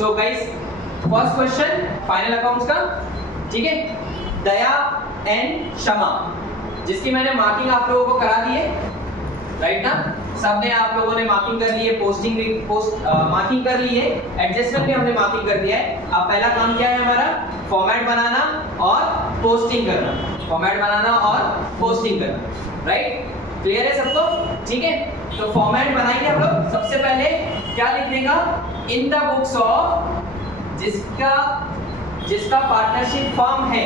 So guys first question final accounts का, ठीक है, दया एंड क्षमा, जिसकी मैंने मार्किंग आप लोगों को करा दी है, राइट ना? सबने आप लोगों ने मार्किंग कर ली है, पोस्टिंग भी मार्किंग कर ली है, एडजस्टमेंट भी हमने मार्किंग कर दिया है। अब पहला काम क्या है हमारा? फॉर्मेट बनाना और पोस्टिंग करना, फॉर्मेट बनाना और पोस्टिंग करना, राइट? क्लियर है सबको? ठीक है, तो फॉर्मेट बनाएंगे हम लोग। सबसे पहले क्या लिखने का? इन द बुक्स ऑफ, जिसका पार्टनरशिप फर्म है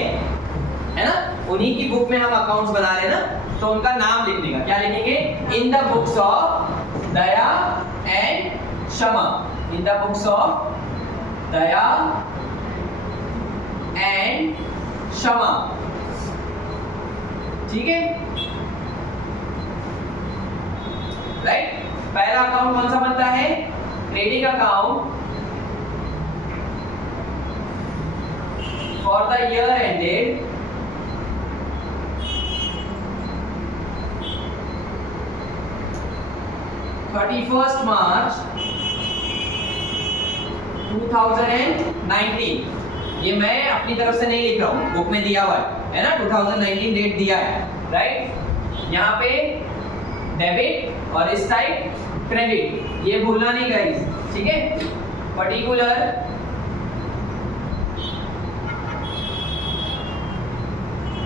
ना, उन्हीं की बुक में हम अकाउंट्स बना रहे हैं ना, तो उनका नाम लिखने का। क्या लिखेंगे? In the books of Daya and Kshama, in the books of Daya and Kshama, ठीक है, राइट? पहला अकाउंट कौन सा बनता है? Credit account for the year ended 31st March 2019। ये मैं अपनी तरफ से नहीं लिख रहा हूँ, बुक में दिया हुआ है ना, 2019 डेट दिया है, राइट? यहाँ पे डेबिट और इस साइड क्रेडिट, ये भूलना नहीं गाइस, ठीक है? पर्टिकुलर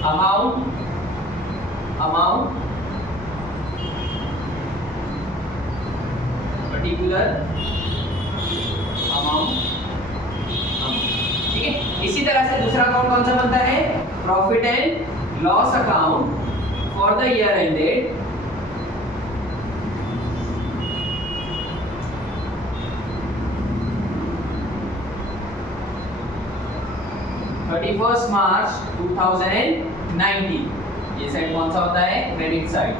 अमाउंट पर्टिकुलर अमाउंट, ठीक है। इसी तरह से दूसरा अकाउंट कौन सा बनता है? Profit and loss account for the year ended 31st March 2019। ये साइड कौन सा होता है? Credit side.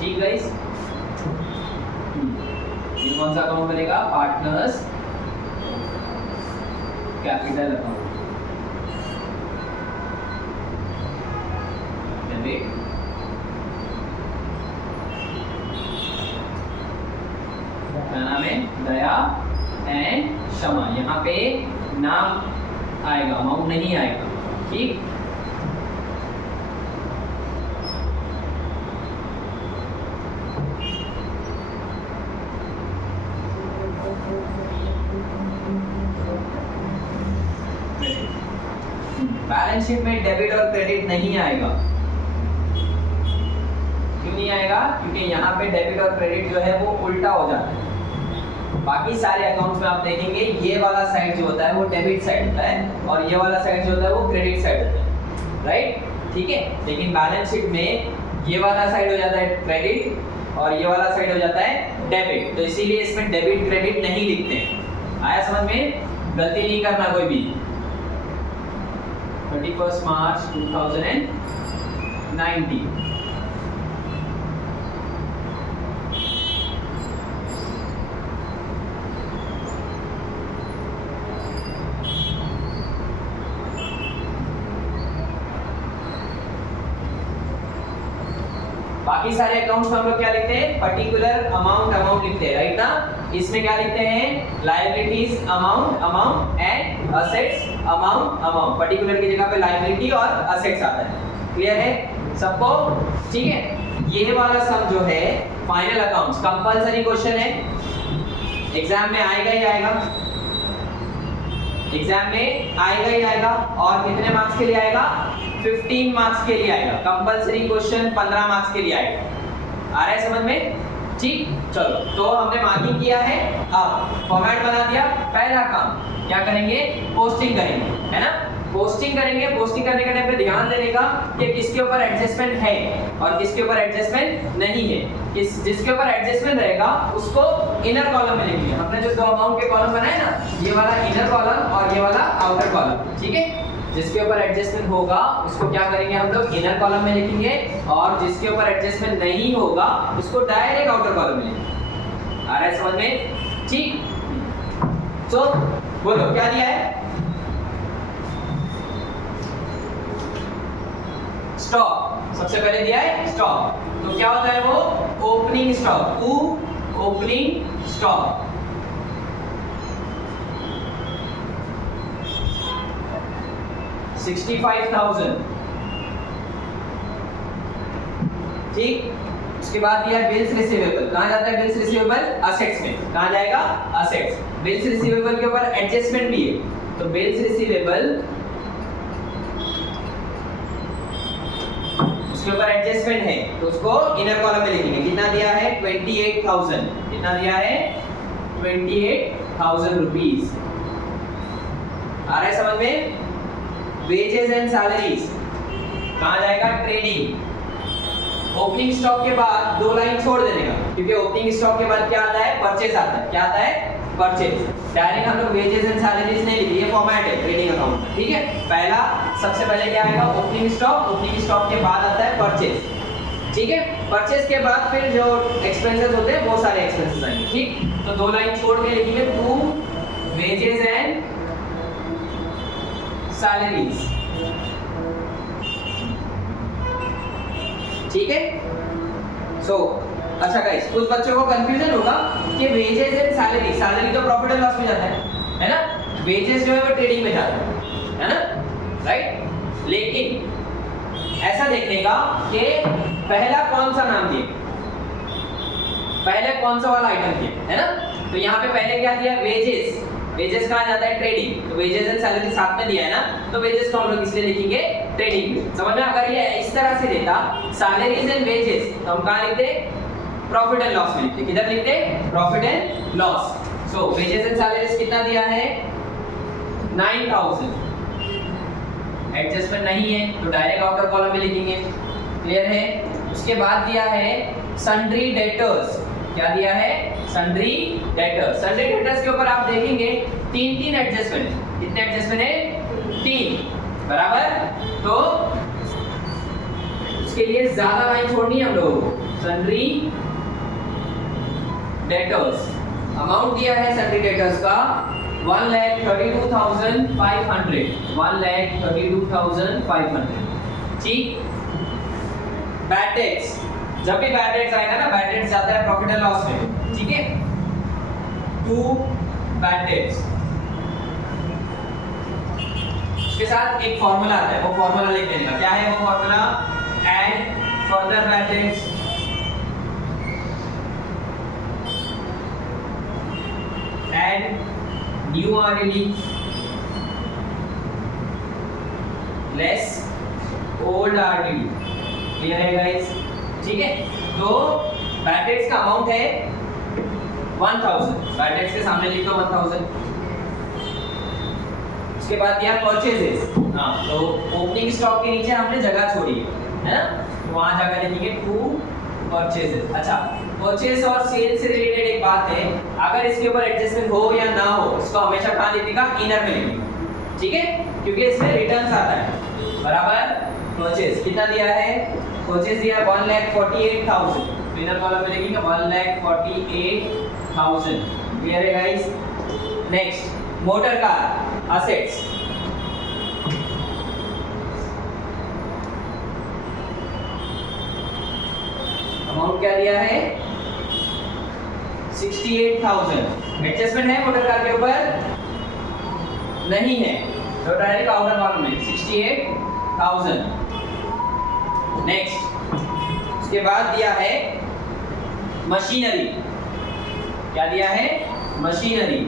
ठीक गाइस, ये कौन सा अकाउंट बनेगा? पार्टनर्स कैपिटल अकाउंट, डेबिट क्या नाम है? दया एंड क्षमा। यहाँ पे नाम आएगा, अमाउंट नहीं आएगा, ठीक? बैलेंस शीट में डेबिट और क्रेडिट नहीं आएगा। क्यों नहीं आएगा? क्योंकि यहाँ पे डेबिट और क्रेडिट जो है वो उल्टा हो जाता है। बाकी सारे अकाउंट्स में आप देखेंगे ये वाला साइड जो होता है वो डेबिट साइड होता है और ये वाला साइड जो होता है वो क्रेडिट साइड होता है, राइट? ठीक है, लेकिन बैलेंस शीट में ये वाला साइड हो जाता है क्रेडिट और ये वाला साइड हो जाता है डेबिट, तो इसीलिए इसमें डेबिट क्रेडिट नहीं लिखते हैं। आया समझ में? गलती नहीं करना कोई भी। 31st March 2019। बाकी सारे अकाउंट्स में हम लोग क्या लिखते हैं? पर्टिकुलर अमाउंट लिखते हैं, राइट ना? इसमें क्या लिखते हैं? Liabilities amount and assets amount. Particular की जगह पे लायबिलिटी और असेट्स आता है। क्लियर है सबको? ठीक है, ये वाला सब जो है फाइनल अकाउंट्स कंपलसरी क्वेश्चन है, एग्जाम में आएगा ही आएगा, एग्जाम में आएगा ही आएगा। और कितने मार्क्स के लिए आएगा? 15 मार्क्स के लिए आएगा। कंपलसरी क्वेश्चन 15 मार्क्स के लिए आएगा। आ रहा है समझ में? ठीक, चलो तो हमने मार्किंग किया है, अब फॉर्मेट बना दिया। पहला काम क्या करेंगे? पोस्टिंग करेंगे, है ना? पोस्टिंग करेंगे। पोस्टिंग करने के टाइम पे ध्यान देने का कि किसके ऊपर एडजस्टमेंट है और किसके ऊपर एडजस्टमेंट नहीं है। जिसके ऊपर एडजस्टमेंट रहेगा उसको इनर कॉलम में लिखेंगे। हमने जो दो अमाउंट के कॉलम बनाए ना, ये वाला इनर कॉलम और ये वाला आउटर कॉलम, ठीक है? जिसके ऊपर एडजस्टमेंट होगा उसको क्या करेंगे हम लोग? इनर कॉलम में लिखेंगे, और जिसके ऊपर एडजस्टमेंट नहीं होगा उसको डायरेक्ट आउटर कॉलम में लिखेंगे। आ रहा है समझ में? ठीक, तो बोलो क्या दिया है? स्टॉक, सबसे पहले दिया है स्टॉक, तो क्या होता है वो ओपनिंग स्टॉक, ओपनिंग स्टॉक। $65,000, ठीक। उसके बाद दिया बिल्स रिसीवेबल, कहां जाता है बिल्स रिसीवेबल? असेट्स में, कहां जाएगा? असेट्स। बिल्स रिसीवेबल के ऊपर एडजस्टमेंट भी है, तो बिल्स रिसीवेबल उसके ऊपर एडजस्टमेंट है, तो उसको इनर कॉलम में लिखेंगे। कितना दिया है? 28,000। कितना दिया है? 28,000 रुपीस। आ रहा है समझ में? वेजेस एंड सैलरीज कहां जाएगा? ट्रेडिंग। ओपनिंग स्टॉक के बाद 2 लाइन छोड़ देने का, क्योंकि ओपनिंग स्टॉक के बाद क्या आता है? परचेज आता है। क्या आता है? परचेज। डायरेक्ट हम लोग वेजेस एंड सैलरीज नहीं लिखे, ये फॉर्मेट है ट्रेडिंग अकाउंट, ठीक है। पहला सबसे पहले क्या आएगा? ओपनिंग स्टॉक, ओपनिंग स्टॉक के बाद आता है परचेज, ठीक है। परचेज के बाद फिर जो एक्सपेंसेस होते हैं वो सारे एक्सपेंसेस आएंगे, ठीक। तो 2 लाइन छोड़ के लिखेंगे टू वेजेस एंड सैलरीज, ठीक है। सो अच्छा गाइस, कुछ बच्चों को कंफ्यूजन होगा कि वेजेस एंड सैलरी, सैलरी तो प्रॉफिट एंड लॉस में जाता है ना, वेजेस जो है वो ट्रेडिंग में जाता है ना, राइट। लेकिन ऐसा देखने का कि पहला कौन सा नाम दिया, पहले कौन सा वाला आइटम दिया, है ना। तो यहाँ पे पहले क्या दिया? वेजेस। वेजेस कहाँ जाता है? ट्रेडिंग। तो वेजेस एंड सैलरी साथ में दिया है ना, तो वेजेस को हम लोग इसलिए लिखेंगे ट्रेडिंग में। समझ में? अगर ये इस तरह से देता सैलरीज एंड वेजेस, तो हम कहाँ लिखते? प्रॉफिट एंड लॉस में लिखते। किधर लिखते? Profit and loss. So wages and salaries कितना दिया है? 9,000। एडजस्टमेंट नहीं है तो डायरेक्ट आउटर कॉलम में लिखेंगे, क्लियर है। उसके बाद दिया है सन्ड्री डेटर्स। क्या दिया है? Sundry debtors. सन्ड्री डेटर्स के ऊपर आप देखेंगे 3 एडजस्टमेंट। कितने एडजस्टमेंट है? 3, बराबर। तो उसके लिए ज्यादा लाइन छोड़नी है हम लोगों को। सन्ड्री डेटर्स, अमाउंट दिया है सन्ड्री डेटर्स का 1,32,500, 1,32,500, ठीक। बैड डेट्स, जब भी बैड डेट्स आएगा ना, बैड डेट्स जाता है प्रॉफिट एंड लॉस में, ठीक है। 2 बैड डेट्स, उसके साथ एक फॉर्मूला आता है, वो फॉर्मूला लिख लेने का। क्या है वो formula? Add further bad debts add new RDD less old RDD, clear है गाइस, ठीक है। तो बैड डेट्स का अमाउंट है 1000, बैड डेट्स के सामने लिख दो 1000। उसके बाद दिया परचेजेस, हाँ, तो ओपनिंग स्टॉक के नीचे हमने जगह छोड़ी है ना, तो वहां जाकर लिखेंगे टू परचेजेस। अच्छा, परचेज और सेल से रिलेटेड एक बात है, अगर इसके ऊपर एडजस्टमेंट हो या ना हो, इसको हमेशा कहां लिखेगा? इनर में लिखेगा, ठीक है, क्योंकि इसमें रिटर्न्स आता है, बराबर। परचेज कितना दिया है? परचेज दिया 1,48,000, इनर कॉलम में लिखेंगे 1,48,000, क्लियर है guys. Next, motor car assets, amount क्या दिया है? 68,000। एडजस्टमेंट है मोटर कार के ऊपर? नहीं है, तो डायरेक्ट आउटर कॉलम में 68,000। नेक्स्ट, उसके बाद दिया है मशीनरी। क्या दिया है? मशीनरी।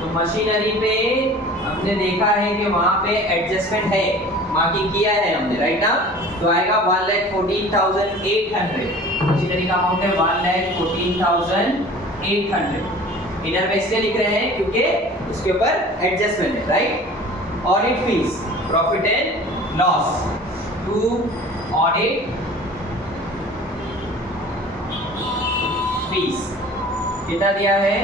तो मशीनरी पे हमने देखा है कि वहां पे एडजस्टमेंट है, मार्किंग किया है हमने, राइट ना, तो आएगा 1,14,800। मशीनरी का अमाउंट है 1,14,800। इनर में इसलिए लिख रहे हैं क्योंकि उसके ऊपर एडजस्टमेंट है, right. Audit fees, profit and loss, to audit fees कितना दिया है?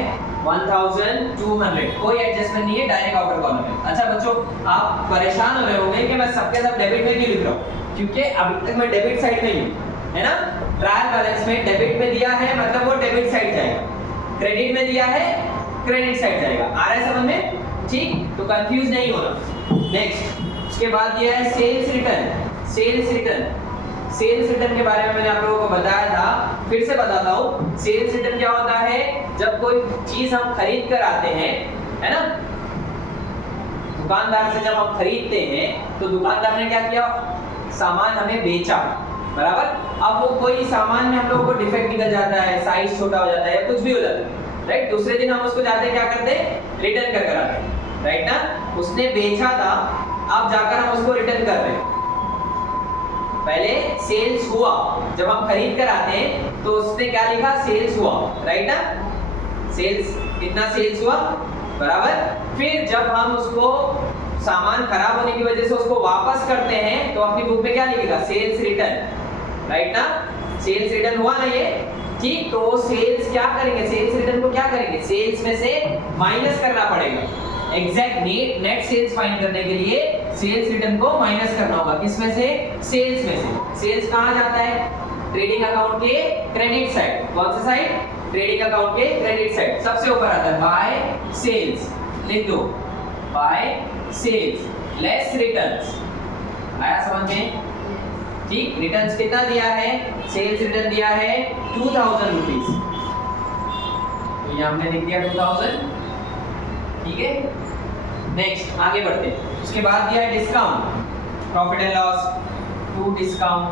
1,200। कोई एडजस्टमेंट नहीं है, डायरेक्ट आउटर कॉलम में। अच्छा बच्चों, आप परेशान हो रहे होंगे कि मैं सबके सब डेबिट में क्यों लिख रहा हूँ, क्योंकि अभी तक मैं डेबिट साइड में ही हूँ, है ना। ट्रायल बैलेंस में डेबिट में दिया है, मतलब वो डेबिट साइड जाएगा, क्रेडिट में दिया है क्रेडिट साइड जाएगा। आ रहा है समझ में? ठीक, तो कंफ्यूज नहीं होना। नेक्स्ट, उसके बाद दिया है sales return. Sales return sales return के बारे में मैंने आप लोगों को बताया था, फिर से बताता हूँ। सेल्स रिटर्न क्या होता है? जब कोई चीज हम खरीद कर आते हैं, है ना, दुकानदार से जब हम खरीदते हैं तो दुकानदार ने क्या किया, सामान हमें बेचा, बराबर। अब वो कोई सामान में हम लोगों को डिफेक्ट निकल जाता है, साइज छोटा हो जाता है या कुछ भी हो जाता है, राइट। दूसरे दिन हम उसको जाते क्या करते हैं, रिटर्न कर आते हैं, राइट ना। उसने बेचा था, अब जाकर हम उसको रिटर्न कर रहे हैं। पहले सेल्स हुआ, जब हम खरीद कर आते हैं तो उसने क्या लिखा, सेल्स हुआ, राइट ना। सेल्स, कितना सेल्स हुआ, बराबर। फिर जब हम उसको सामान खराब होने की वजह से उसको वापस करते हैं तो अपनी बुक में क्या लिखेगा, सेल्स रिटर्न, राइट ना। सेल्स रिटर्न हुआ ना ये, ठीक। तो सेल्स क्या करेंगे, सेल्स रिटर्न को क्या करेंगे, सेल्स में से माइनस करना पड़ेगा। एग्जैक्ट नेट सेल्स फाइंड करने के लिए सेल्स रिटर्न को माइनस करना होगा, किसमें से, सेल्स में से। सेल्स कहां जाता है, ट्रेडिंग अकाउंट के क्रेडिट साइड। कौन सा साइड, ट्रेडिंग अकाउंट के क्रेडिट साइड, सबसे ऊपर आता है बाय सेल्स, लिख दो बाय सेल्स लेस रिटर्न्स। आया समझ में, ठीक। रिटर्न्स कितना दिया है, सेल्स रिटर्न दिया है 2000 रुपीस, तो यहां हमने लिख दिया 2000, ठीक है। नेक्स्ट आगे बढ़ते हैं। उसके बाद दिया है discount, profit and loss to discount.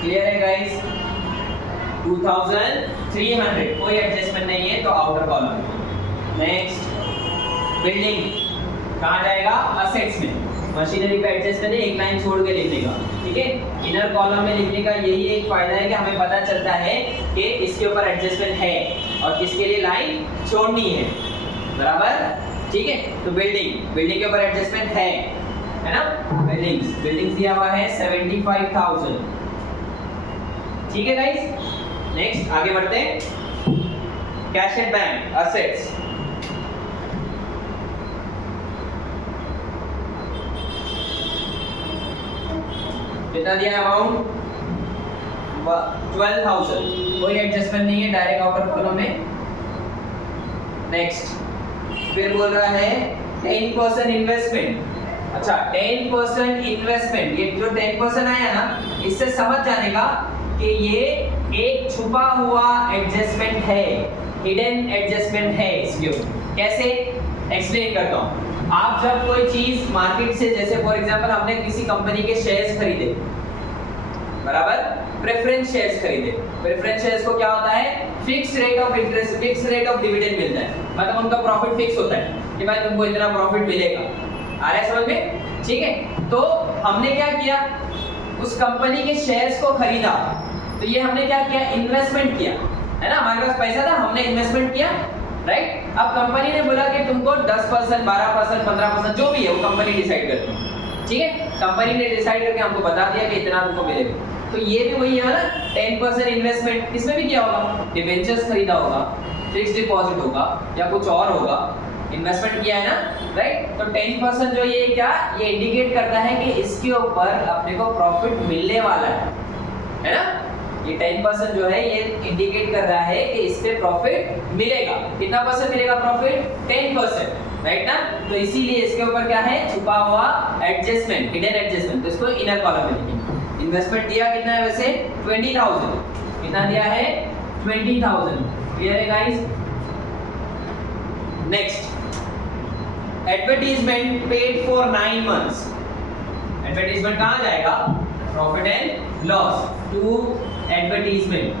Clear है गाइस, 2300, कोई एडजस्टमेंट नहीं है तो आउटर कॉलम। नेक्स्ट बिल्डिंग कहां जाएगा, असेट्स में। मशीनरी पे एडजस्टमेंट है, एक लाइन छोड़ के लिखने का, ठीक है। इनर कॉलम में लिखने का यही एक फायदा है कि हमें पता चलता है कि इसके ऊपर एडजस्टमेंट है और किसके लिए लाइन छोड़नी है, बराबर, ठीक है। तो बिल्डिंग के ऊपर एडजस्टमेंट है ना। बिल्डिंग्स दिया हुआ है 75,000, ठीक है गाइस। नेक्स्ट आगे बढ़ते हैं। कैश एट बैंक असेट्स, कितना दिया अमाउंट, 12,000, कोई एडजस्टमेंट नहीं है, डायरेक्ट आउटर कॉलम में। नेक्स्ट फिर बोल रहा है 10% इन्वेस्टमेंट। अच्छा 10% इन्वेस्टमेंट, ये जो 10% आया ना, इससे समझ जाने का कि ये एक छुपा हुआ एडजस्टमेंट है, हिडन एडजस्टमेंट है इसके ऊपर। कैसे, एक्सप्लेन करता हूँ। आप जब कोई चीज मार्केट से, जैसे फॉर एग्जांपल हमने किसी कंपनी के शेयर्स खरीदे, बराबर, प्रेफरेंस शेयर्स खरीदे। प्रेफरेंस शेयर्स को क्या होता है, fix rate of interest, fix rate of dividend मिलता है, मतलब उनका प्रॉफिट फिक्स होता है कि भाई तुमको इतना प्रॉफिट मिलेगा। आ रहा है समझ में, ठीक है। तो हमने क्या किया, उस कंपनी के शेयर्स को खरीदा, तो ये हमने क्या किया, इन्वेस्टमेंट किया, है ना। हमारे पास पैसा था, हमने इन्वेस्टमेंट किया, राइट। अब कंपनी ने बोला कि तुमको 10%, 12%, 15%, जो भी है वो कंपनी डिसाइड करती है, ठीक है। कंपनी ने डिसाइड करके हमको बता दिया कि इतना तुमको मिलेगा। तो ये भी वही है ना, 10% इन्वेस्टमेंट किसमें भी किया होगा, डिबेंचर्स खरीदा होगा, फिक्स्ड डिपॉजिट होगा या कुछ और होगा, इन्वेस्टमेंट किया है ना, राइट। तो 10% जो ये क्या, ये इंडिकेट करता है कि इसके ऊपर अपने को प्रॉफिट मिलने वाला है ना। ये 10% जो है ये इंडिकेट कर रहा है कि इस पे प्रॉफिट मिलेगा। कितना परसेंट मिलेगा प्रॉफिट, 10%, राइट ना। तो इसीलिए इसके ऊपर क्या है, छुपा हुआ एडजस्टमेंट, हिडन एडजस्टमेंट, तो इसको इनर कॉलम में लिखेंगे। इन्वेस्टमेंट दिया कितना है वैसे, 20,000, कितना दिया है, 20,000। क्लियर है guys. Next advertisement paid for 9 months. Advertisement कहां जाएगा, profit and loss to advertisement.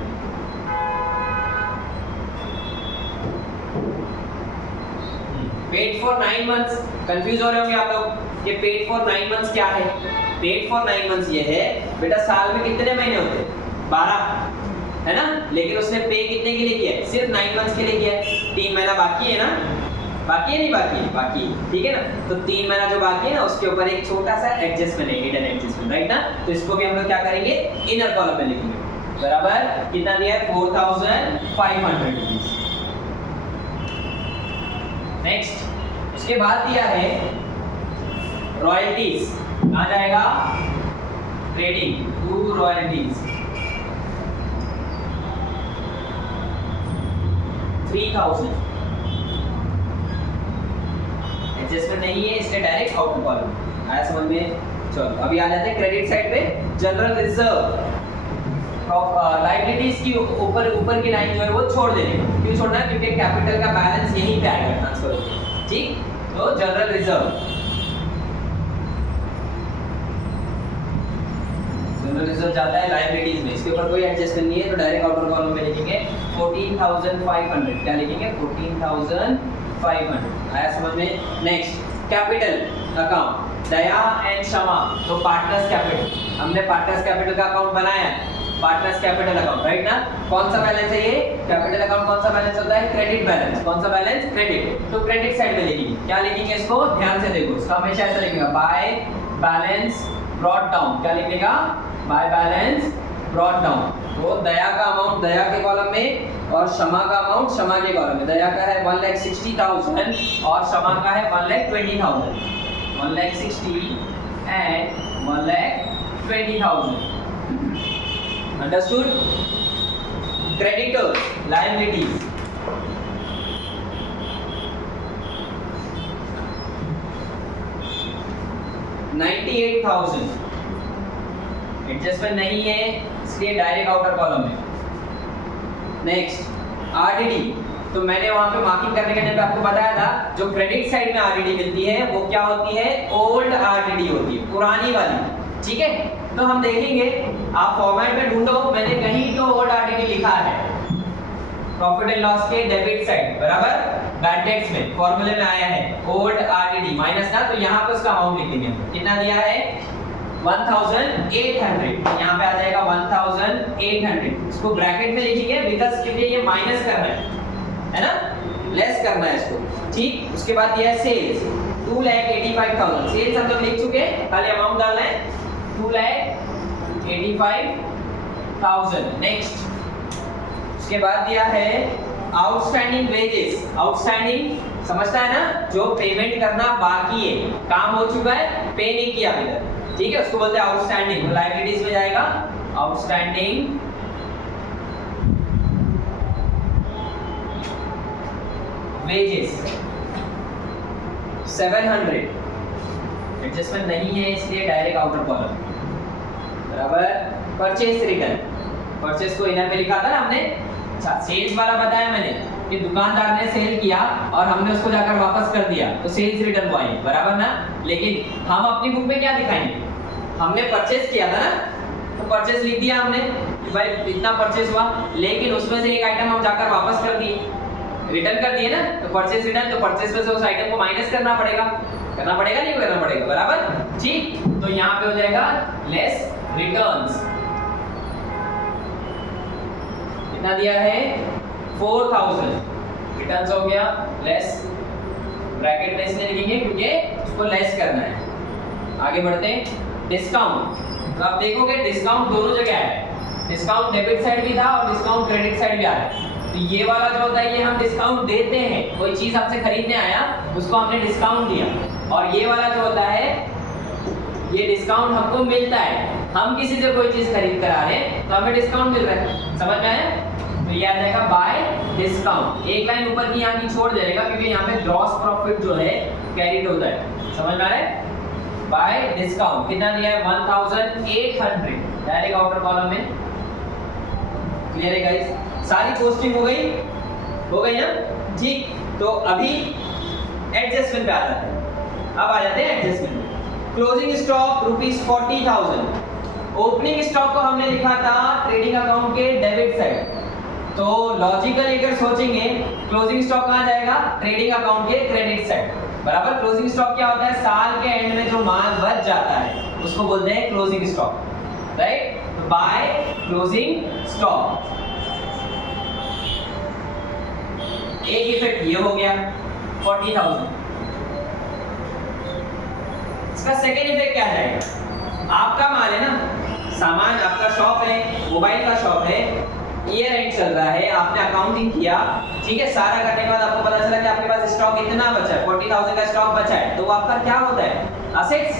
Paid for 9 months, confuse हो रहे होंगे आप लोग, ये पेड फॉर 9 मंथ्स क्या है। पेड फॉर 9 मंथ्स ये है बेटा, साल में कितने महीने होते हैं, 12, है ना। लेकिन उसने पे कितने के लिए किया है, सिर्फ 9 मंथ्स के लिए किया है। 3 महीना बाकी है ना, बाकी है नहीं, बाकी है, बाकी, ठीक है ना। तो 3 महीना जो बाकी है ना, उसके ऊपर एक छोटा सा एडजस्टमेंट है, हिडन एडजस्टमेंट, राइट ना। तो इसको भी हम लोग क्या करेंगे, इनर कॉलम में लिखेंगे, बराबर। कितना दिया है, 4,500 रुपीस। नेक्स्ट उसके बाद दिया है रॉयल्टीज, कहां जाएगा, ट्रेडिंग टू रॉयल्टीज, 3,000। एडजस्टमेंट नहीं है इसलिए डायरेक्ट आउटर कॉलम। आया समझ में? चलो अभी आ जाते हैं क्रेडिट साइड पे। जनरल रिजर्व लायबिलिटीज की ऊपर की लाइन जो है वो छोड़ देनी। क्यों छोड़ना है? क्योंकि कैपिटल का बैलेंस यहीं पे आएगा ट्रांसफर होकर। ठीक, तो जनरल रिजर्व जाता है लायबिलिटीज में, इसके ऊपर कोई एडजस्टमेंट नहीं है, तो डायरेक्ट आउटर कॉलम में लिखेंगे 14,500। क्या लिखेंगे? 14,500। आया समझ में? Next capital account Daya and क्षमा, तो पार्टनर्स कैपिटल, हमने पार्टनर्स कैपिटल का अकाउंट बनाया है, पार्टनर्स कैपिटल अकाउंट, राइट ना? कौन सा बैलेंस है ये? कैपिटल अकाउंट कौन सा बैलेंस होता है? Credit balance. कौन सा बैलेंस? क्रेडिट। तो क्रेडिट साइड में लिखेंगे, क्या लिखेंगे इसको? ध्यान से देखो, इसका हमेशा ऐसा लिखेगा बाय बैलेंस ब्रॉट डाउन। क्या लिखेगा? By balance brought down. तो दया का अमाउंट दया के कॉलम में और क्षमा का अमाउंट क्षमा के कॉलम में। दया का है 1,60,000 और क्षमा का है 1,20,000। 1,60,000 and 1,20,000। Understood? Creditors, liabilities. $98,000 adjustment नहीं है, इसलिए डायरेक्ट आउटर कॉलम में। नेक्स्ट आरडीडी, तो मैंने वहां पे मार्किंग करने के टाइम पे आपको बताया था, जो क्रेडिट साइड में आरडीडी मिलती है वो क्या होती है? ओल्ड आरडीडी होती है, पुरानी वाली। ठीक है, तो हम देखेंगे, आप फॉर्मेट में ढूंढो, मैंने कहीं तो ओल्ड आरडीडी लिखा है प्रॉफिट एंड लॉस के डेबिट साइड, बराबर? बैड डेट्स में फॉर्मूले में आया है ओल्ड आरडीडी माइनस ना, तो यहाँ पे उसका अमाउंट लिख देंगे। कितना दिया है? 1,800। यहाँ पे आ जाएगा 1,800। इसको ब्रैकेट में लिखेंगे बिकॉज़ क्योंकि ये माइनस करना है ना, लेस करना है इसको। ठीक, उसके बाद दिया है सेल्स 2,85,000। सेल्स हम लोग लिख चुके हैं, खाली अमाउंट डालना है 2,85,000। नेक्स्ट उसके बाद दिया है आउटस्टैंडिंग वेजेस। आउटस्टैंडिंग समझता है ना, जो पेमेंट करना बाकी है, काम हो चुका है, पे नहीं किया अभी तक। ठीक है, उसको बोलते हैं आउटस्टैंडिंग। लायबिलिटीज में जाएगा आउटस्टैंडिंग वेजेस 700। एडजस्टमेंट नहीं है, इसलिए डायरेक्ट आउटर कॉलम, बराबर? परचेज रिटर्न, परचेज को इनर में लिखा था ना हमने। अच्छा, सेल्स वाला बताया मैंने कि दुकानदार ने सेल किया और हमने उसको जाकर वापस कर दिया, तो सेल्स रिटर्न वो आई, बराबर ना? लेकिन हम अपनी बुक में क्या दिखाएंगे? हमने परचेज किया था ना, तो परचेज लिख दिया हमने कि भाई इतना परचेज हुआ, लेकिन उसमें से एक आइटम हम जाकर वापस कर दिए, रिटर्न कर दिए ना, तो परचेज रिटर्न, तो परचेज में से उस आइटम को माइनस करना पड़ेगा नहीं करना पड़ेगा, बराबर? ठीक, तो यहाँ पे हो जाएगा लेस रिटर्न्स। कितना दिया है? 4,000। रिटर्न्स हो गया लेस, ब्रैकेट में इसलिए लिखेंगे क्योंकि उसको लेस करना है। आगे बढ़ते हैं। डिस्काउंट, तो आप देखोगे डिस्काउंट दोनों जगह है, डिस्काउंट डेबिट साइड भी था और डिस्काउंट क्रेडिट साइड भी आ रहा है। तो ये वाला जो होता है ये हम डिस्काउंट देते हैं, कोई चीज आपसे खरीदने आया उसको हमने डिस्काउंट दिया, और ये वाला जो होता है ये डिस्काउंट हमको मिलता है। हम किसी से कोई चीज खरीद कर आ रहे हैं तो हमें डिस्काउंट मिल रहा है, समझ में आया? तो ये आ जाएगा बाय डिस्काउंट। एक लाइन ऊपर की यहाँ की छोड़ देगा क्योंकि यहाँ पे ग्रॉस प्रॉफिट जो है कैरीड होता है, समझ में आ रहा है? बाय डिस्काउंट कितना दिया है? 1,800 डायरेक्ट आउटर कॉलम में। क्लियर है गाइस? सारी पोस्टिंग हो गई ना? ठीक, तो अभी एडजस्टमेंट पे आ जाते हैं। अब आ जाते हैं adjustment. Closing stock ₹40,000। Opening stock को हमने लिखा था ट्रेडिंग अकाउंट के डेबिट साइड, तो लॉजिकली अगर सोचेंगे क्लोजिंग स्टॉक कहाँ जाएगा? ट्रेडिंग अकाउंट के क्रेडिट साइड, बराबर? क्लोजिंग स्टॉक क्या होता है? साल के एंड में जो माल बच जाता है उसको बोलते हैं क्लोजिंग स्टॉक, राइट? तो बाय क्लोजिंग स्टॉक। एक इफेक्ट ये हो गया 40,000। इसका सेकेंड इफेक्ट क्या जाएगा? आपका माल है ना, सामान आपका शॉप है, मोबाइल का शॉप है, ईयर एंड चल रहा है, आपने अकाउंटिंग किया, ठीक है, सारा करने के बाद आपको पता चला कि आपके पास स्टॉक इतना बचा है, 40,000 का स्टॉक बचा है, तो आपका क्या होता है? Assets,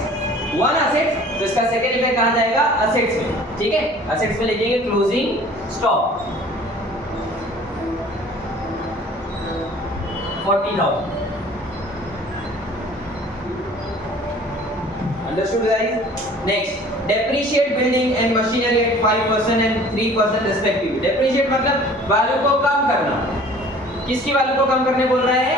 one assets. तो इसका सेकेंड इफेक्ट कहाँ जाएगा? असेट्स में, ठीक है? असेट्स में लिखेंगे closing stock 40,000। Understood guys? Next, depreciate building and machinery at 5% and 3% respectively. Depreciate मतलब वैल्यू को कम करना। किसकी वैल्यू को कम करने बोल रहा है?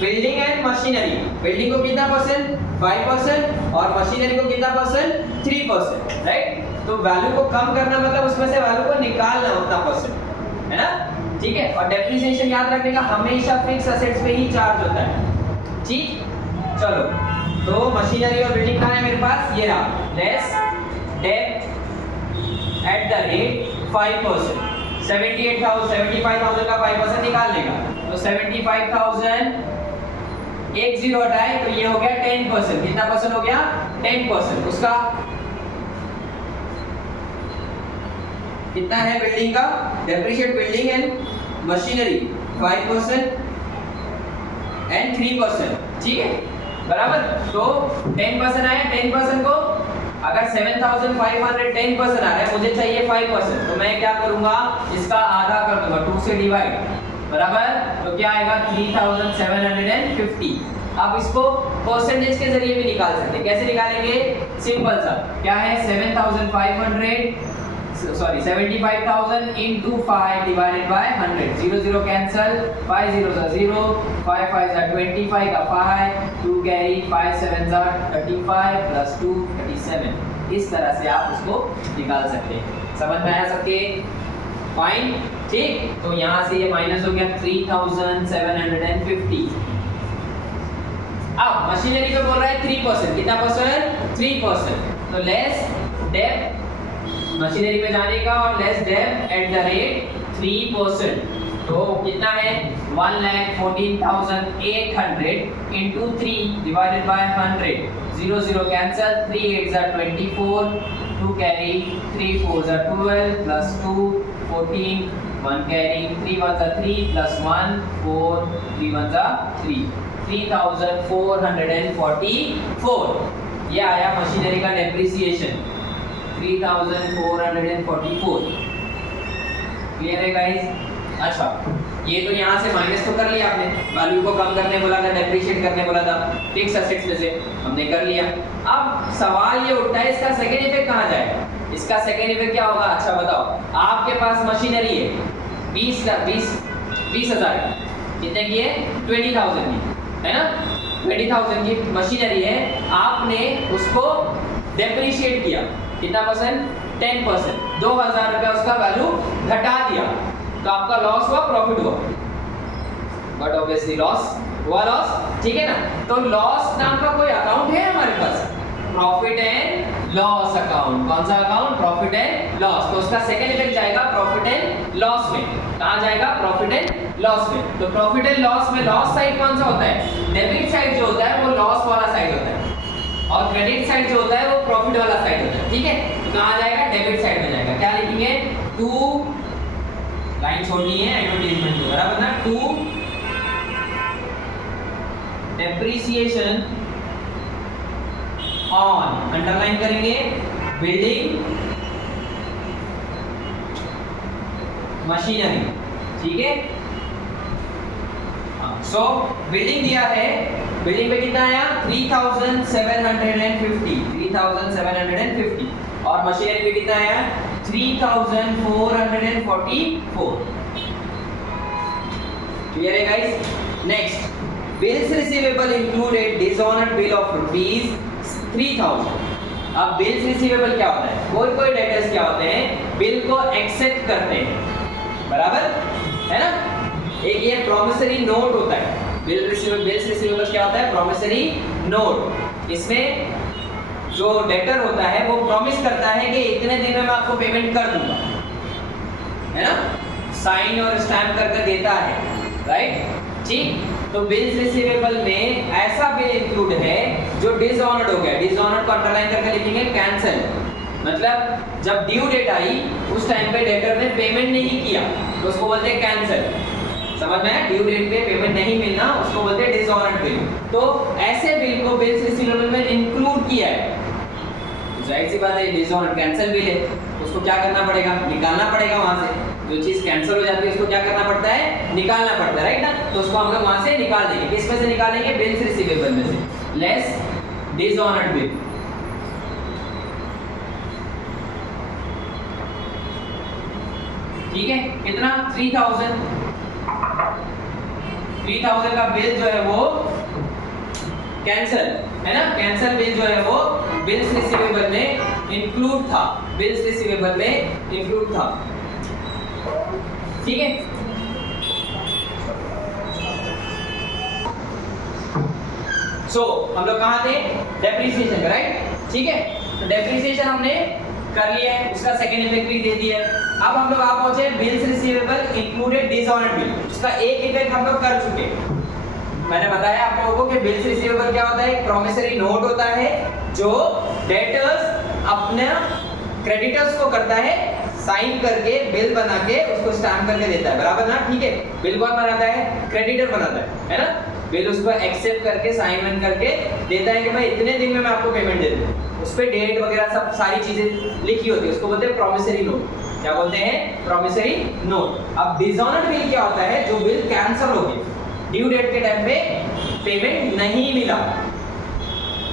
Building and machinery. बिल्डिंग को कितना परसेंट? 5% और मशीनरी को कितना परसेंट? 3%, राइट? तो वैल्यू को कम करना मतलब उसमें से वैल्यू को निकालना उतना परसेंट, है ना? ठीक है। और डेप्रिसिएशन याद रखने का, हमेशा फिक्स असेट्स पे ही चार्ज होता है। ठीक, चलो तो मशीनरी और बिल्डिंग कहाँ है मेरे पास? ये रहा, less debt at the rate 5%। 75,000 का 5% निकाल लेगा तो 75,000 एक जीरो हटाए तो ये हो गया 10%। कितना परसेंट हो गया? 10%। उसका कितना है बिल्डिंग का? Depreciate building and machinery 5% and 3%, ठीक है, बराबर। तो 10% आया। 10% को अगर 7,500 10% आ रहा है, मुझे चाहिए 5%, तो मैं क्या करूंगा? इसका आधा कर दूंगा, 2 से डिवाइड, बराबर। तो क्या आएगा? 3,750। आप इसको परसेंटेज के जरिए भी निकाल सकते हैं। कैसे निकालेंगे? सिंपल सा, क्या है? 75,000 into 5 divided by 100। 0 0 cancel, 5 0 0, 5 5 25 का 5, 2 carry, 5 7 35 plus 2 37। इस तरह से आप उसको निकाल सकते हैं। समझ में आया सबके? फाइन, ठीक। तो यहाँ से ये माइनस हो गया 3,750। अब मशीनरी पे बोल रहा है 3%। कितना परसेंट? 3%। तो लेस डेट मशीनरी पे जाने का और less debt at the rate 3%। तो कितना है? 1,14,800 into 3 divided by 100। 0 0 cancel, 3 8 24, 2 carry, 3 4 12 plus 2 14, 1 carry, 3 1 3 plus 1 4, 3 1 3, 3,444। ये आया मशीनरी का डेप्रिसिएशन 3,444। क्लियर है गाइस? अच्छा, ये तो यहाँ से माइनस तो कर लिया आपने, वैल्यू को कम करने बोला था, डेप्रिशिएट करने बोला था, फिक्स एसेट्स में से हमने कर लिया। अब सवाल ये उठता है, इसका सेकेंड इफेक्ट कहाँ जाएगा? इसका सेकेंड इफेक्ट क्या होगा? अच्छा बताओ। आपके पास मशीनरी है 20,000 कितने की है? 20,000 की, है ना? 20,000 की मशीनरी है, आपने उसको डेप्रिशिएट किया। कितना परसेंट? 10%। 2,000 रुपया उसका वैल्यू घटा दिया, तो आपका लॉस हुआ, प्रॉफिट हुआ? बट ऑब्वियसली लॉस हुआ, लॉस, ठीक है ना? तो लॉस नाम का कोई अकाउंट है हमारे पास? Profit and loss account. कौन सा अकाउंट? Profit and loss. तो उसका सेकंड इफेक्ट जाएगा प्रॉफिट एंड लॉस में। कहाँ जाएगा? प्रॉफिट एंड लॉस में। तो प्रॉफिट एंड लॉस में लॉस साइड कौन सा होता है? डेबिट साइड जो होता है वो लॉस वाला साइड होता है, और क्रेडिट साइड जो होता है वो प्रॉफिट वाला साइड होता है, ठीक है? तो कहाँ जाएगा? डेबिट साइड में जाएगा। क्या लिखेंगे? 2 लाइन छोड़नी है एडवर्टाइजमेंट में, बराबर ना? 2 डेप्रिसिएशन ऑन, अंडरलाइन करेंगे, बिल्डिंग मशीनरी, ठीक है? सो बिल्डिंग दिया है, बिल्डिंग पे कितना आया? 3,750 और मशीनरी पे कितना आया? 3,444। क्लियर है guys? Next, bills receivable included dishonoured bill of ₹3,000। अब बिल्स रिसीवेबल क्या होता है? कोई डेटर्स क्या होते हैं? बिल को एक्सेप्ट करते हैं, बराबर है ना? एक ये प्रॉमिसरी नोट होता है। बिल्स रिसीवेबल क्या होता है? Promissory note. इसमें जो डेटर होता है वो प्रॉमिस करता है कि इतने दिन में मैं आपको पेमेंट कर दूंगा, है ना? साइन और स्टैम्प करके देता है, राइट? ठीक। तो बिल्स रिसीवेबल में ऐसा बिल इंक्लूड है जो डिसऑनर्ड हो गया। डिसऑनर्ड को अंडरलाइन करके लिखेंगे कैंसिल। मतलब जब ड्यू डेट आई उस टाइम पे डेटर ने पेमेंट नहीं किया तो उसको बोलते हैं कैंसिल। समझ में? ड्यू डेट पे पेमेंट नहीं मिलना उसको बोलते हैं डिसऑनर्ड बिल। तो ऐसे बिल को बिल्स रिसीवेबल में इंक्लूड किया है। जाहिर सी बात है, डिसऑनर्ड कैंसिल बिल है, उसको क्या करना पड़ेगा? निकालना पड़ेगा वहां से। जो चीज कैंसिल हो जाती है उसको क्या करना पड़ता है? निकालना पड़ता है, राइट ना? तो उसको हम लोग वहां से निकाल देंगे। किस में से निकालेंगे? बिल्स रिसीवेबल में से, लेस डिसऑनर्ड बिल। ठीक है, कितना 3000 का बिल जो है वो कैंसल है ना, कैंसल बिल जो है वो बिल्स रिसीवेबल में इंक्लूड था, बिल्स रिसीवेबल में इंक्लूड था। ठीक है, सो हम लोग कहाँ थे, डेप्रिसिएशन, राइट। ठीक है, तो डेप्रिसिएशन हमने कर लिया है, उसका सेकंड इफेक्ट भी दे दिया है। अब हम लोग आ पहुंचे bills receivable included dishonoured bill, उसका एक इफेक्ट हम लोग कर चुके। मैंने बताया आप लोगों को कि बिल्स रिसीवेबल क्या होता है, एक प्रॉमिसरी नोट होता है जो डेटर्स अपने क्रेडिटर्स को करता है साइन करके, बिल बना के उसको स्टैम्प करके देता है, बराबर ना। ठीक है, बिल कौन बनाता है, क्रेडिटर बनाता है ना। बिल उसको एक्सेप्ट करके साइन करके देता है कि भाई इतने दिन में मैं आपको पेमेंट दे दूं, उस पे डेट वगैरह सब सारी चीजें लिखी होती है, उसको बोलते हैं प्रॉमिसरी नोट। क्या बोलते हैं, प्रॉमिसरी नोट। अब डिसऑनर्ड बिल क्या होता है, जो बिल कैंसिल हो गई, ड्यू डेट के टाइम पे पेमेंट नहीं मिला,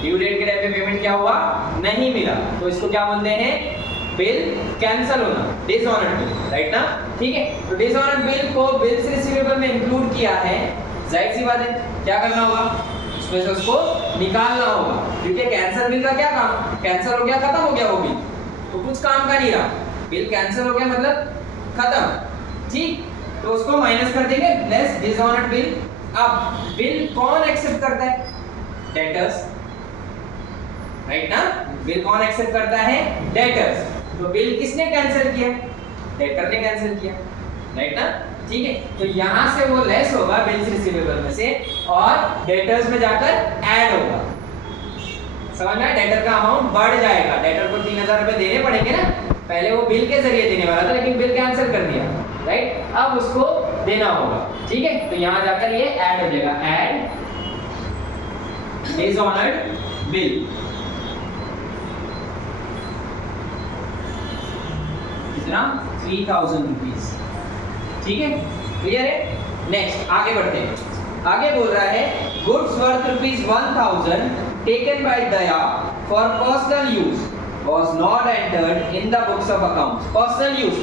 ड्यू डेट के टाइम पे पेमेंट क्या हुआ, नहीं मिला, तो इसको क्या बोलते हैं, बिल कैंसिल होना, डिसऑनर्ड बिल, राइट ना। ठीक है, तो डिसऑनर्ड बिल को बिल्स रिसीवेबल में इंक्लूड किया है, जाहिर सी बात है क्या करना होगा, उसमें से उसको निकालना होगा, क्योंकि कैंसिल बिल का क्या काम, कैंसिल हो गया, खत्म हो गया वो बिल, तो कुछ काम का नहीं रहा, बिल कैंसिल हो गया मतलब खत्म। ठीक, तो उसको माइनस कर देंगे, लेस डिसऑनर्ड बिल। अब बिल कौन एक्सेप्ट करता है, डेटर्स, राइट ना। बिल कौन एक्सेप्ट करता है, डेटर्स। तो बिल किसने कैंसिल किया, डेटर ने कैंसिल किया, राइट ना। ठीक है, तो यहां से वो लेस होगा बिल्स रिसीवेबल में से और डेटर्स में जाकर ऐड होगा, समझ में, डेटर का अमाउंट बढ़ जाएगा। डेटर को 3000 रुपए देने पड़ेंगे ना, पहले वो बिल के जरिए देने वाला था लेकिन बिल कैंसिल कर दिया, राइट, अब उसको देना होगा। ठीक है, तो यहां जाकर ये ऐड हो जाएगा, ऐड डिसऑनर्ड बिल। कितना, 3000 रुपीज। ठीक है, क्लियर है। नेक्स्ट आगे बढ़ते हैं, आगे बोल रहा है goods worth ₹1000 taken by Daya for personal use was not entered in the books of accounts। Personal use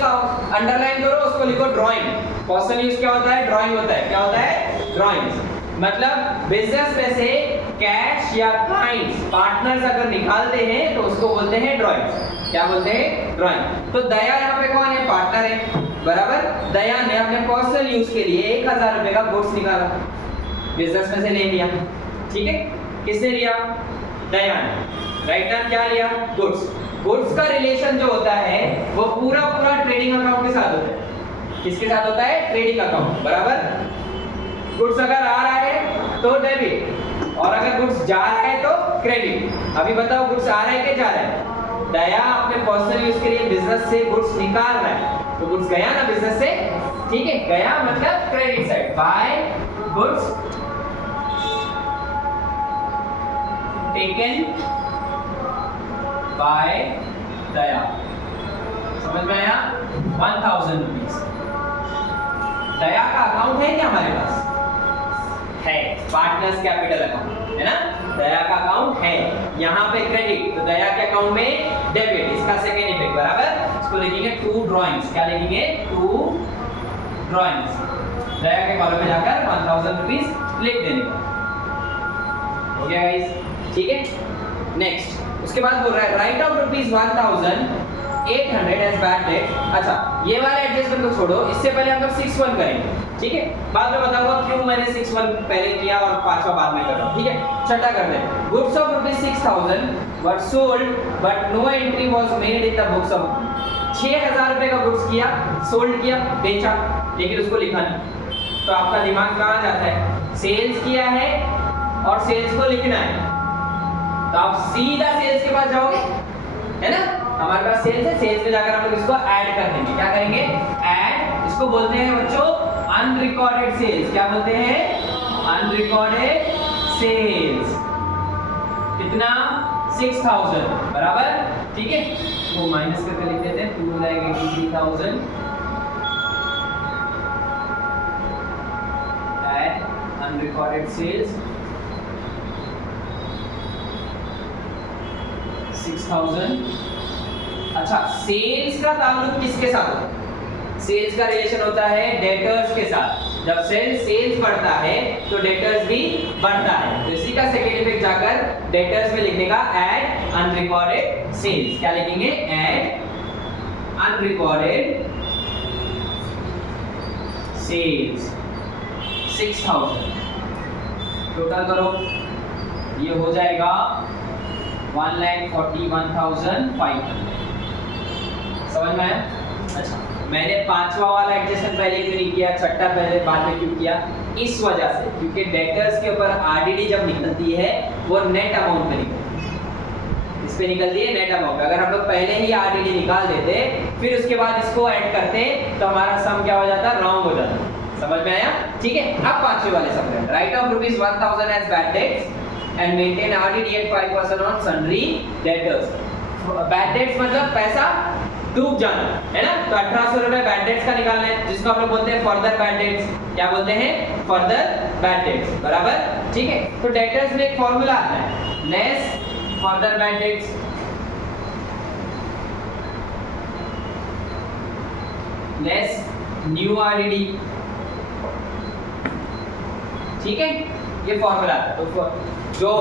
का अंडरलाइन करो, उसको लिखो ड्राइंग। पर्सनल यूज क्या होता है, ड्राइंग होता है, क्या होता है, ड्राइंग्स। मतलब बिजनेस में से कैश या काइंड्स पार्टनर्स अगर निकालते हैं तो उसको बोलते हैं ड्राइंग्स। क्या बोलते हैं, ड्राइंग। तो दया यहाँ पे कौन है, पार्टनर है, बराबर। दया ने अपने पर्सनल यूज के लिए 1000 रुपए का गुड्स निकाला, बिजनेस में से ले लिया। ठीक है, किसने लिया, दया ने, राइट ना। क्या लिया, गुड्स। गुड्स का रिलेशन जो होता है वो पूरा पूरा ट्रेडिंग अकाउंट के साथ होता है। किसके साथ होता है, ट्रेडिंग अकाउंट, बराबर। गुड्स अगर आ रहा है तो डेबिट और अगर गुड्स जा रहा है तो क्रेडिट। अभी बताओ गुड्स आ रहा है कि जा रहा है, दया अपने पर्सनल यूज के लिए बिजनेस से गुड्स निकाल रहा है, तो गुड्स गया ना बिजनेस से। ठीक है, गया मतलब credit side, by goods taken by Daya. समझ में आया, 1000 रुपीज। दया का अकाउंट है क्या हमारे पास, है, पार्टनर्स कैपिटल अकाउंट है ना, दया का अकाउंट है। यहाँ पे क्रेडिट, तो दया के अकाउंट में डेबिट, इसका सेकेंड इफेक्ट, बराबर। इसको लिखेंगे 2 ड्राइंग्स। क्या लिखेंगे, 2 ड्राइंग्स। दया के कॉलम में जाकर 1000 रुपीज लिख देने का, हो गया गाइस। ठीक है, नेक्स्ट उसके बाद बोल रहा है write off ₹1800 as bad debt. अच्छा, ये वाला एडजस्टमेंट को छोड़ो, इससे पहले हम लोग 6-1 करेंगे। ठीक है, बाद में बताऊंगा क्यों मैंने 6-1 पहले किया और 5वां बाद में कर रहा हूं। ठीक है, छठा कर दे। Goods of ₹6000 were sold but no entry was made in the books of. 6000 रुपए का गुड्स किया, सोल्ड किया, बेचा, लेकिन उसको लिखा नहीं। तो आपका दिमाग कहां जाता है, सेल्स किया है और सेल्स को लिखना है, तो आप सीधा सेल्स के पास जाओगे, है ना। हमारे पास सेल्स है, सेल्स में जाकर हम लोग इसको ऐड कर देंगे। क्या करेंगे, ऐड। इसको बोलते हैं बच्चों अनरिकॉर्डेड सेल्स। क्या बोलते हैं, अनरिकॉर्डेड सेल्स। कितना, 6000, बराबर। ठीक है, वो माइनस करके लिख देते हैं, 2 लाख 83,000 ऐड अनरिकॉर्डेड सेल्स 6000। अच्छा, सेल्स का ताल्लुक किसके साथ होता है, सेल्स का रिलेशन होता है डेटर्स के साथ। जब सेल्स बढ़ता है तो डेटर्स भी बढ़ता है। तो इसी का सेकेंड इफेक्ट जाकर डेटर्स में लिखने का एड अनरिकॉर्डेड सेल्स। क्या लिखेंगे? Add unrecorded sales 6000। टोटल करो, ये हो जाएगा 1,41,500। समझ में आया? अच्छा, मैंने पांचवा वाला एडजस्टमेंट पहले क्यों नहीं किया, छठा पहले बाद में क्यों किया? इस वजह से, क्योंकि डेटर्स के ऊपर आरडीडी जब निकलती है वो नेट अमाउंट पे निकलती है। इस पे निकलती है नेट अमाउंट। अगर हम लोग पहले ही आरडीडी निकाल देते फिर उसके बाद इसको ऐड करते तो हमारा सम क्या हो जाता? रॉन्ग हो जाता। समझ में आया? ठीक है। अब पांचवे वाले सम में write off ₹1,000 as bad debts and maintain RDD at 5% on sundry debtors. Bad debts मतलब पैसा डूब जाना, है ना? तो 1800 रुपए बैड डेट्स का निकालना है, जिसको हम लोग बोलते हैं फर्दर बैड डेट्स। क्या बोलते हैं? Further bad debts. बराबर? ठीक है। तो डेटर्स में एक फॉर्मूला आता है, less further bad debts less new RDD. ठीक है, ये फॉर्मूला है। तो जो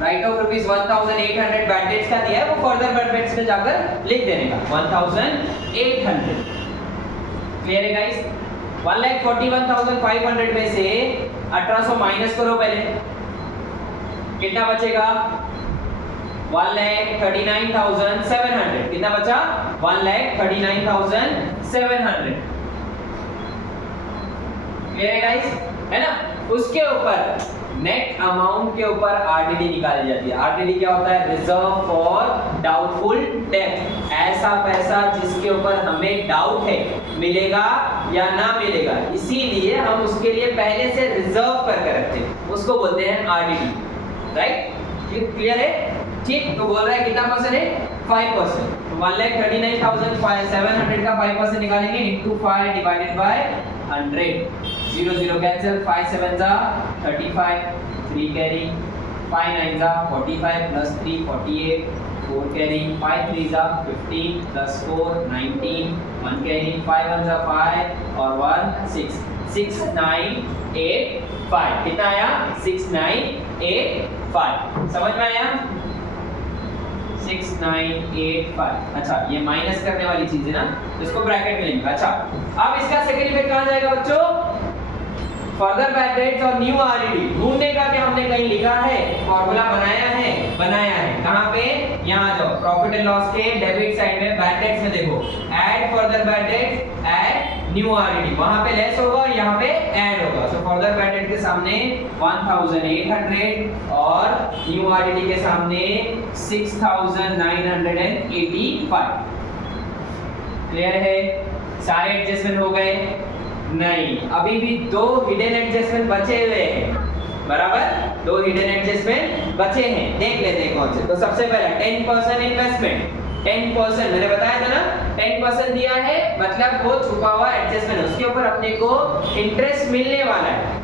राइट ऑफ ₹1,800 बैड डेट्स का दिया है वो फर्दर बैड डेट्स में जाकर लिख देने का 1,800। क्लियर है गाइस? 1,41,500 में से 1800 माइनस करो पहले, कितना बचेगा? 1,39,700। कितना बचा? 1,39,700। क्लियर है गाइस? है ना? उसके ऊपर नेट अमाउंट के ऊपर आरडीडी निकाली जाती है। आरडीडी क्या होता है? Reserve for doubtful debt. ऐसा पैसा जिसके ऊपर हमें डाउट है मिलेगा या ना मिलेगा, इसीलिए हम उसके लिए पहले से रिजर्व करके रखते हैं, उसको बोलते हैं आरडीडी। राइट? क्लियर है? ठीक। तो बोल रहा है कितना परसेंट है? 5%। तो 1,39,700 का 5% निकालेंगे इंटू 5 डिवाइडेड बाय 100। 0 0 कैंसिल, 5 7 जा 35, 3 कैरी, 5 9 जा 45 प्लस 3 48, 4 कैरी, 5 3 जा 15 प्लस 4 19, 1 कैरी, 5 1 जा 5 और 1 6, 6 9 8 5। कितना आया? 6 9 8 5। समझ में आया? 6 9 8 5। अच्छा, ये माइनस करने वाली चीज है ना, तो इसको ब्रैकेट में लिखा। अच्छा, अब इसका सेकंड इफेक्ट कहां जाएगा बच्चों? फर्दर बैड डेट्स और न्यू आरडीडी ढूंढने का कि हमने कहीं लिखा है, फॉर्मूला बनाया है। कहां पे? यहां जाओ, प्रॉफिट एंड लॉस के डेबिट साइड में बैड डेट्स में देखो, add further bad debts add new RDD. वहां पे लेस होगा और यहां पे ऐड होगा। सो फर्दर बैड डेट के सामने 1,800 और न्यू आरडीडी के सामने 6,985। क्लियर है? सारे एडजस्टमेंट हो गए? नहीं, अभी भी दो हिडन एडजस्टमेंट बचे हुए हैं। बराबर? दो हिडन एडजस्टमेंट बचे हैं, देख लेते हैं कौन से। तो सबसे पहला 10% इन्वेस्टमेंट। 10% मैंने बताया था ना, 10% दिया है मतलब वो छुपा हुआ एडजस्टमेंट है, उसके ऊपर अपने को इंटरेस्ट मिलने वाला है।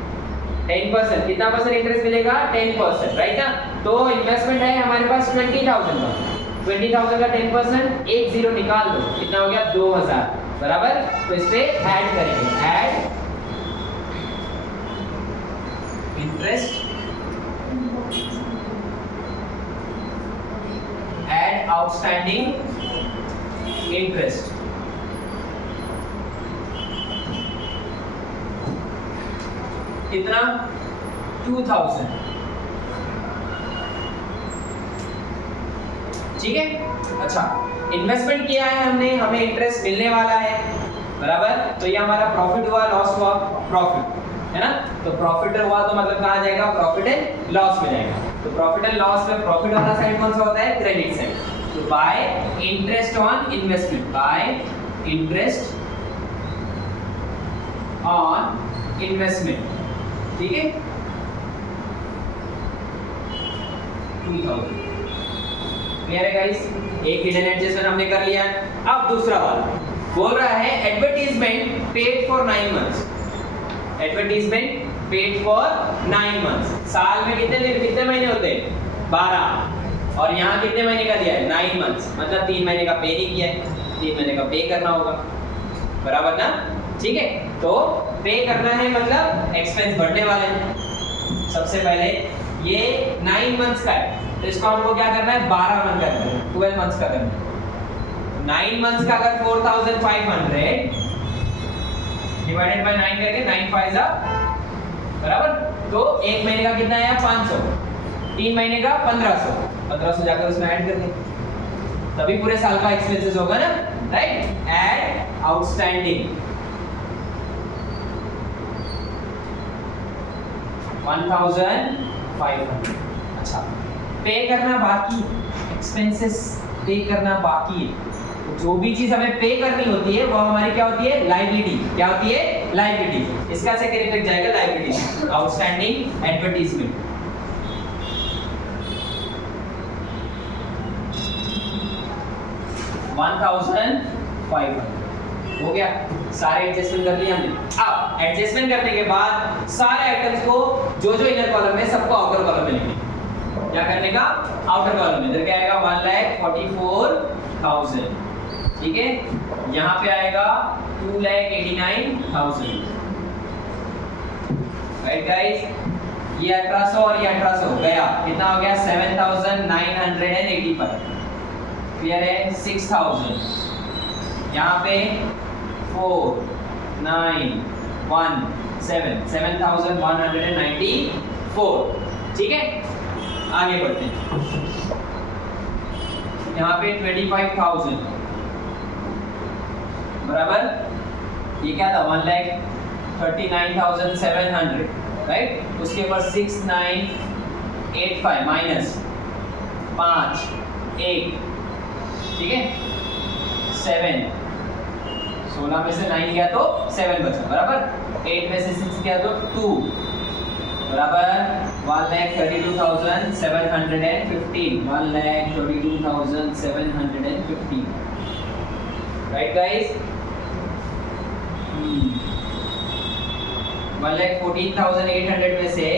10% कितना परसेंट इंटरेस्ट मिलेगा? 10%। राइट ना? तो इन्वेस्टमेंट है हमारे पास 20,000 का। 20,000 का 10%, एक जीरो निकाल दो, कितना हो गया? 2,000। बराबर? तो इस पे ऐड करेंगे, add interest, add outstanding interest. कितना? 2,000। ठीक है? अच्छा, इन्वेस्टमेंट किया है हमने, हमें इंटरेस्ट मिलने वाला है। बराबर? तो ये हमारा प्रॉफिट हुआ, लॉस हुआ? प्रॉफिट, है ना? तो प्रॉफिट हुआ तो मतलब कहां जाएगा? प्रॉफिट एंड लॉस में जाएगा। तो प्रॉफिट एंड लॉस में प्रॉफिट वाला साइड कौन सा होता है? Credit side. तो by interest on investment, by interest on investment. ठीक है? 2,000। क्लियर है गाइस? एक हिडन एडजस्टमेंट हमने कर लिया है। अब दूसरा वाला बोल रहा है advertisement paid for 9 months. Advertisement paid for 9 months. साल में कितने दिन, कितने महीने होते हैं? 12। और यहाँ कितने महीने का दिया है? 9 मंथ्स, मतलब 3 महीने का पे नहीं किया है, 3 महीने का पे करना होगा। बराबर ना, ठीक है। तो पे करना है मतलब एक्सपेंस बढ़ने वाले हैं। सबसे पहले ये 9 मंथ्स का है, तो इसको हमको क्या करना है, 12 मंथ करना है, 12 मंथ्स का करना है। 9 मंथ्स का अगर 4500 डिवाइडेड बाय 9 करके 9 5 बराबर, तो एक महीने का कितना आया 500, 3 महीने का 1500 जाकर उसमें ऐड कर दें, तभी पूरे साल का एक्सपेंसेस होगा ना, राइट। Add outstanding 1500। अच्छा, पे करना बाकी, एक्सपेंसेस पे करना बाकी है। जो भी चीज हमें पे करनी होती है वो हमारी क्या होती है, लायबिलिटी। क्या होती है, लायबिलिटी। इसका सेकंड इफेक्ट जाएगा लायबिलिटी, आउटस्टैंडिंग एडवर्टाइजमेंट। हो गया, सारे एडजस्टमेंट कर लिए हमने। अब एडजस्टमेंट करने के बाद सारे आइटम्स को जो जो इनर कॉलम में सबको आउटर कॉलम में लिखिए। क्या करने का, आउटर कॉलम में। इधर क्या आएगा 1,44,000, ठीक है। यहाँ पे आएगा 2,89,000, राइट गाइस। ये 1800 और ये 1800 गया, कितना हो गया 7,985। क्लियर है, 6,000 यहाँ पे 4,917 7,194, ठीक है। आगे बढ़ते हैं, यहाँ पे 25,000 बराबर, ये क्या था 1,39,700, राइट। उसके ऊपर 6,985 माइनस 5 1, ठीक है, 7, 16 में से 9 गया तो 7 बचा बराबर, 8 में से 6 गया तो 2 बराबर 1,32,715, 1,32,715, राइट गाइस। 1,14,800 में से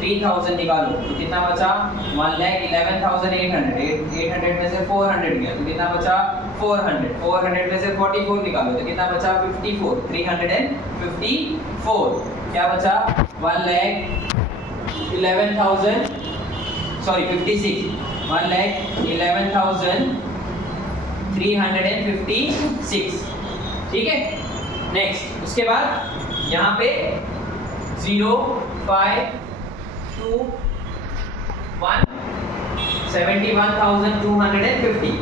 3,000 निकालो तो कितना बचा 1,11,800। 800 में से 400 गया तो कितना बचा 400। 400 में से 44 निकालो तो कितना बचा 54। 354 क्या बचा 1,11,000 सॉरी 56, 1,11,356, ठीक है। नेक्स्ट, उसके बाद यहाँ पे 0 5 2 1 71,250,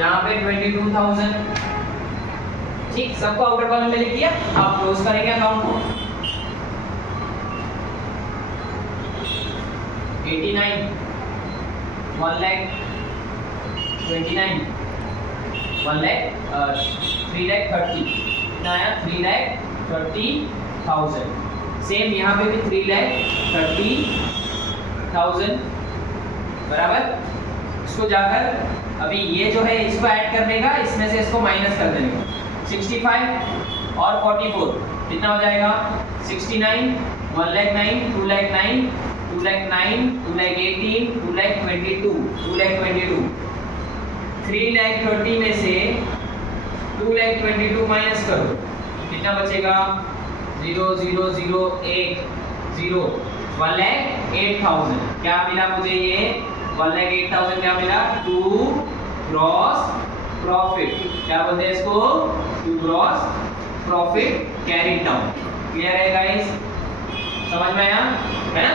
यहाँ पे 22,000, ठीक। सबको आउटर कॉलम में लिख दिया। आप क्लोज करेंगे अकाउंट को। 89 1,29 3,30 कितना आया 3,30,000। सेम यहाँ पे भी 3,30,000 बराबर। इसको जाकर अभी ये जो है इसको ऐड करने का, इसमें से इसको माइनस कर देने का। 65 और 44 कितना हो जाएगा 69, 1,09,000 2,09,000 2,09,000 2,18,000 2,22,000 2,22,000। 3,30,000 में से 2,22,000 माइनस करो, कितना बचेगा 0,0,0,8 0 1,08,000। क्या मिला मुझे ये 1,08,000 क्या मिला 2 ग्रॉस प्रॉफिट। क्या बोलते हैं इसको 2 gross profit carried down. Clear है गाइस, समझ में आया है ना।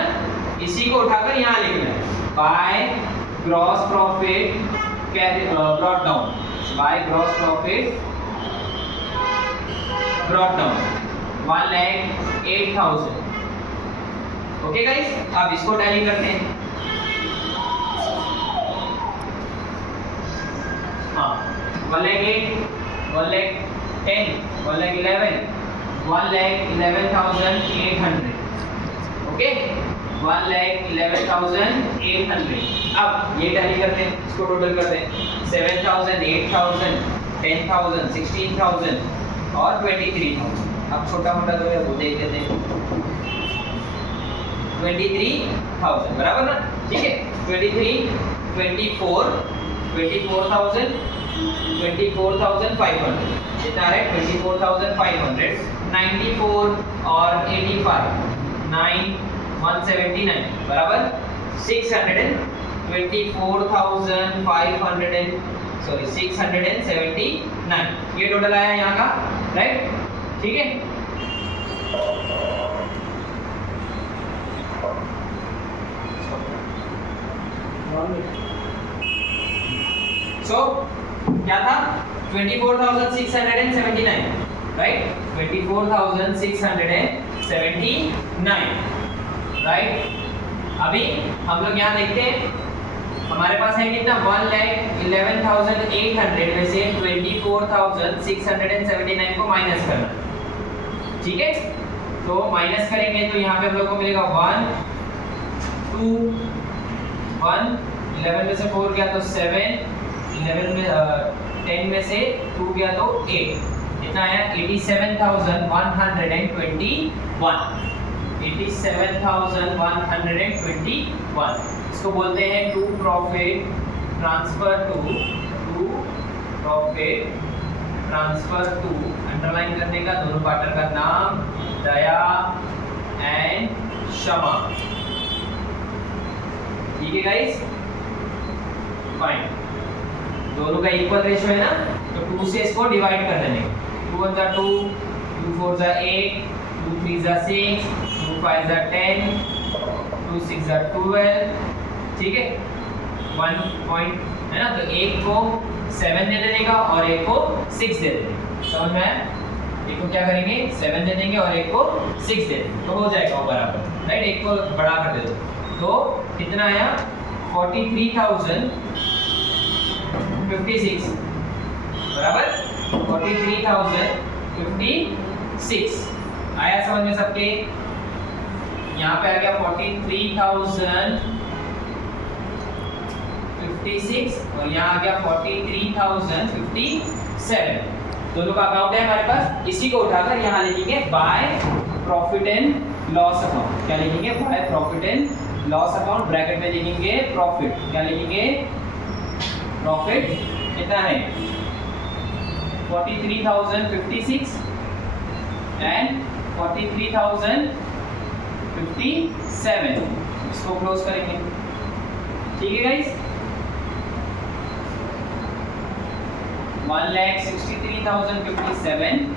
इसी को उठाकर यहाँ लिखना है by gross profit brought down, by gross profit brought down 1,08,000। Okay guys, अब इसको टैली करते हैं। हाँ 1,08,000 1,10,000 1,11,000 1,11,800, ओके 1,11,800। अब ये टैली करते हैं, इसको टोटल करते हैं 7,000 8,000 10,000 16,000 और 23,000। अब छोटा मोटा जो है वो देख लेते हैं 23,000 बराबर ना, ठीक है। 23 24 24,500 कितना है 24,500 94 और 85 179 बराबर 679 ये टोटल आया यहाँ का राइट ठीक है सो क्या था 24,679 राइट 24,679 राइट अभी हम लोग यहाँ देखते हैं हमारे पास है कितना 1,11,800 में से 24,679 को माइनस करना ठीक है तो माइनस करेंगे तो यहाँ पे हम लोग को मिलेगा 1 2 1 11 में से 4 गया तो 7 11 में 10 में से 2 गया तो 8 कितना आया 87,121 इसको बोलते हैं to profit transfer to underline करने का दोनों पार्टनर का नाम दया एंड शमा ठीक है गाइस फाइन दोनों का इक्वल रेशियो है ना तो 2 से इसको डिवाइड कर देंगे 2 1 जा 2 2 4 जा 8 2 3 जा 6 2 5 जा 10 2 6 जा 12 ठीक है 1 पॉइंट है ना तो एक को 7 दे देने का और एक को 6 दे देंगे समझ में आया एक को क्या करेंगे 7 दे देंगे और एक को 6 दे देंगे तो हो जाएगा वो बराबर राइट एक को बढ़ा कर दे दो तो कितना आया 43,056 बराबर 43,056 आया समझ में सबके यहाँ पे आ गया 43,056 और यहाँ आ गया 43,057 दोनों का अकाउंट है हमारे पास इसी को उठाकर यहाँ लिखेंगे by profit and loss account क्या लिखेंगे by profit and loss account bracket में लिखेंगे प्रॉफिट क्या लिखेंगे प्रॉफिट कितना है 43,056 एंड 43,057 इसको क्लोज करेंगे ठीक है guys 1,63,057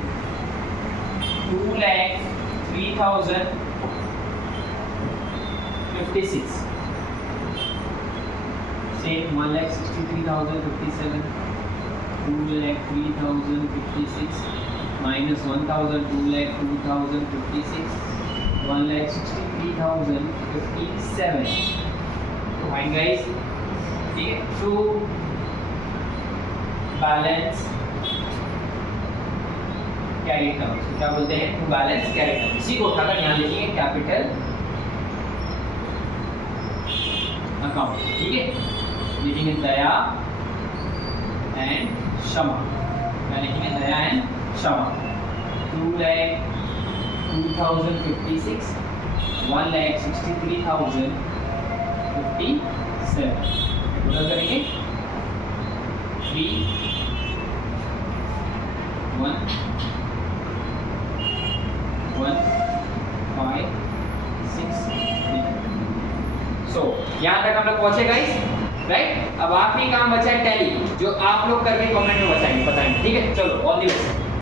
2,03,056 same 1,63,057 2,03,056 minus 1,000 2,02,056 1,63,057 fine guys ठीक है टू बैलेंस कैरी अकाउंट क्या बोलते हैं टू बैलेंस कैरी अकाउंट इसी को उठाकर यहाँ लिखेंगे कैपिटल अकाउंट ठीक है लिखेंगे दया एंड शमा क्या लिखेंगे दया एंड शमा 2,02,056 1,63,057 टोटल करेंगे 3 1 1 5 6 सो यहाँ तक हम लोग पहुंचे गाइस राइट अब आखिरी काम बचा है टैली जो आप लोग करके कमेंट में बताएंगे ठीक है चलो ऑल द बेस्ट